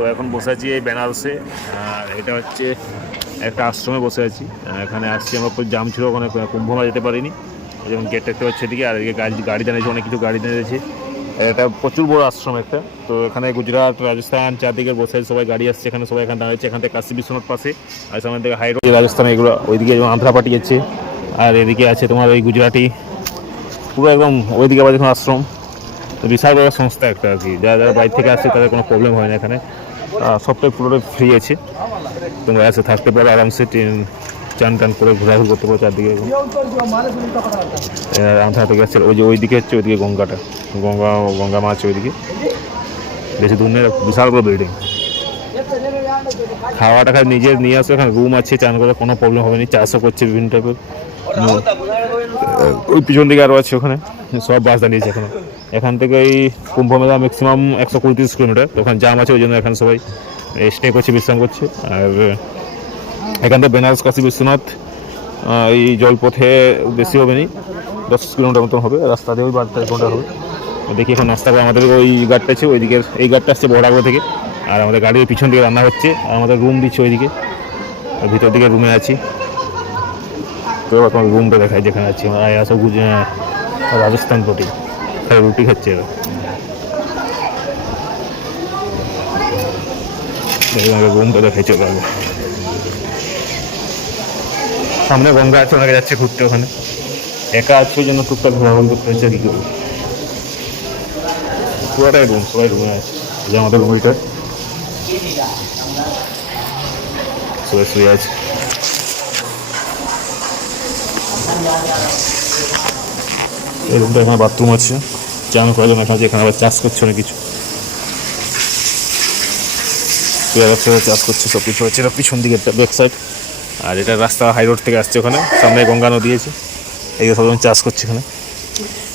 তো এখন বসে আছি এই বেনারসে, আর এটা হচ্ছে একটা আশ্রমে বসে আছি। এখানে আসছি আমরা, খুব জাম ছিল ওখানে, কুম্ভমেলা যেতে পারিনি। যেমন গেট দেখতে পাচ্ছি এদিকে, আর এদিকে গাড়ি দাঁড়িয়েছে, অনেক কিছু গাড়ি দাঁড়িয়েছে। এটা প্রচুর বড় আশ্রম একটা। তো এখানে গুজরাট, রাজস্থান চারদিকে বসে সবাই গাড়ি আসছে, এখানে সবাই এখানে দাঁড়িয়েছে। এখান থেকে কাশী বিশ্বনাথ পাশে, আর সামনে থেকে হাই রোড রাজস্থান, এগুলো ওইদিকে যেমন আন্ধ্রা পার্টি আছে, আর এদিকে আছে তোমার ওই গুজরাটি, পুরো একদম ওইদিকে আবার দেখুন আশ্রম। বিশাল বড় সংস্থা একটা আর কি, যারা যারা বাইরে থেকে আসছে তাদের কোনো প্রবলেম হয় না এখানে। সবটাই পুরোটাই ফ্রি আছে, তোমরা এসে থাকতে পারো আরামসে, চান টান করে ঘোরাঘুরি করতে পারো চারদিকে। আন্ধ্রা থেকে আসছে ওই যে ওইদিকে হচ্ছে, ওইদিকে গঙ্গা মা আছে ওইদিকে, বেশি দূর নেই, বিশাল বড় বিল্ডিং। খাওয়াটা খাই নিজের নিয়ে আসো, এখানে রুম আছে, চান করে কোনো প্রবলেম হবে না। চাষও করছে বিভিন্ন টাইপের। ওই পিছন দিকে আরও আছে, ওখানে সব বাস দাঁড়িয়েছে এখানে। এখান থেকে এই কুম্ভ মেলা ম্যাক্সিমাম 130 কিলোমিটার, ওখানে জাম আছে, ওই জন্য এখানে সবাই স্টে করছে, বিশ্রাম করছে। আর এখান থেকে বেনারস কাশী বিশ্বনাথ এই জলপথে বেশি হবে না, 10 কিলোমিটার মতন হবে, রাস্তা দিয়ে ওই 12 কিলোমিটার হবে। দেখি এখন নাস্তা করে আমাদের ওই গাড়িটা আছে ওইদিকে, এই গাড়িটা আসছে বড়াগড় থেকে, আর আমাদের গাড়ির পিছন দিকে রান্না হচ্ছে, আর আমাদের রুম দিচ্ছে ওইদিকে, ভিতর দিকে রুমে আছি। তো এবার তোমার রুমটা দেখায় যেখানে আছি আমরা। আসো রাজস্থান রুটি খাচ্ছে এবার। রুমটা দেখাই চলে যাবে। সামনে গঙ্গা আছে, ওনাকে যাচ্ছে ঘুরতে, ওখানে একা আছে ওই জন্য টুকটাক ঘোরাঘুরি করতে হচ্ছে আর কি করবো। পুরোটাই রুম, সবাই রুমে আছে, যে আমাদের রুমটা সবাই শুয়ে আছে। এই রুমটা এখানে বাথরুম আছে, চান করার জন্য এখানে, এখানে আবার চাষ করছে অনেক কিছু, চাষ করছে সব কিছু হচ্ছে। এটা পিছন দিকে একটা ব্যাক সাইড, আর এটা রাস্তা হাই রোড থেকে আসছে, ওখানে সামনে গঙ্গা নদী আছে, এইগুলো সব চাষ করছে এখানে।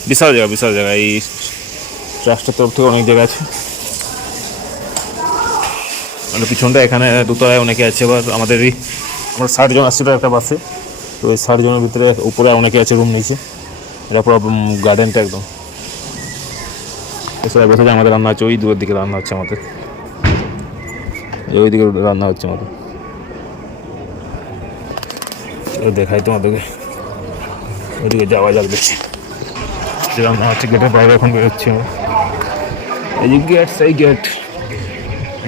বিশাল জায়গা, এই ট্রাস্টের তরফ থেকে অনেক জায়গা আছে। মানে পিছনটা এখানে দুতলায় অনেকে আছে। এবার আমরা 60 জন আসছিল একটা বাসে, তো ওই 60 জনের ভিতরে উপরে অনেকে আছে, রুম নিয়েছে। এটা পুরো গার্ডেনটা একদম। এছাড়া বসে আমাদের রান্না হচ্ছে, ওই দূরের দিকে রান্না হচ্ছে আমাদের, ওই দিকে রান্না হচ্ছে আমাদের। দেখাই তোমাদেরকে, ওইদিকে যাওয়া যাক, দেখছি যে রান্না হচ্ছে। গেটের বাইরে এখন বেরোচ্ছি আমরা। এই যে গেট, সেই গেট,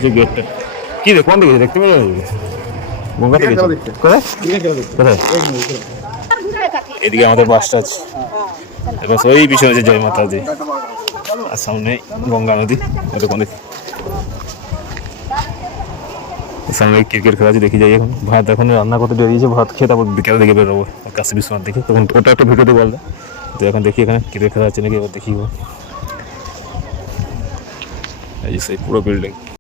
যে গেটটা কি কোন দিকে দেখতে পাবো? গঙ্গা থেকে কোথায়? এদিকে আমাদের বাসটা আছে, এবার ওই পিছনে যে জয় মাতা দি, আর সামনে গঙ্গা নদী। এরকম দেখি সামনে ক্রিকেট খেলা আছে, দেখি যাই। এখন ভাত এখন রান্না করতে বেরিয়েছে, ভাত খেয়ে তারপর বিকেলের দিকে বেরোবো কাশী বিশ্বনাথ দেখে। তখন ওটা একটা ভিডিওতে বলবে। তো এখন দেখি এখানে ক্রিকেট খেলা আছে নাকি, এবার দেখি। এই যে সেই পুরো বিল্ডিং।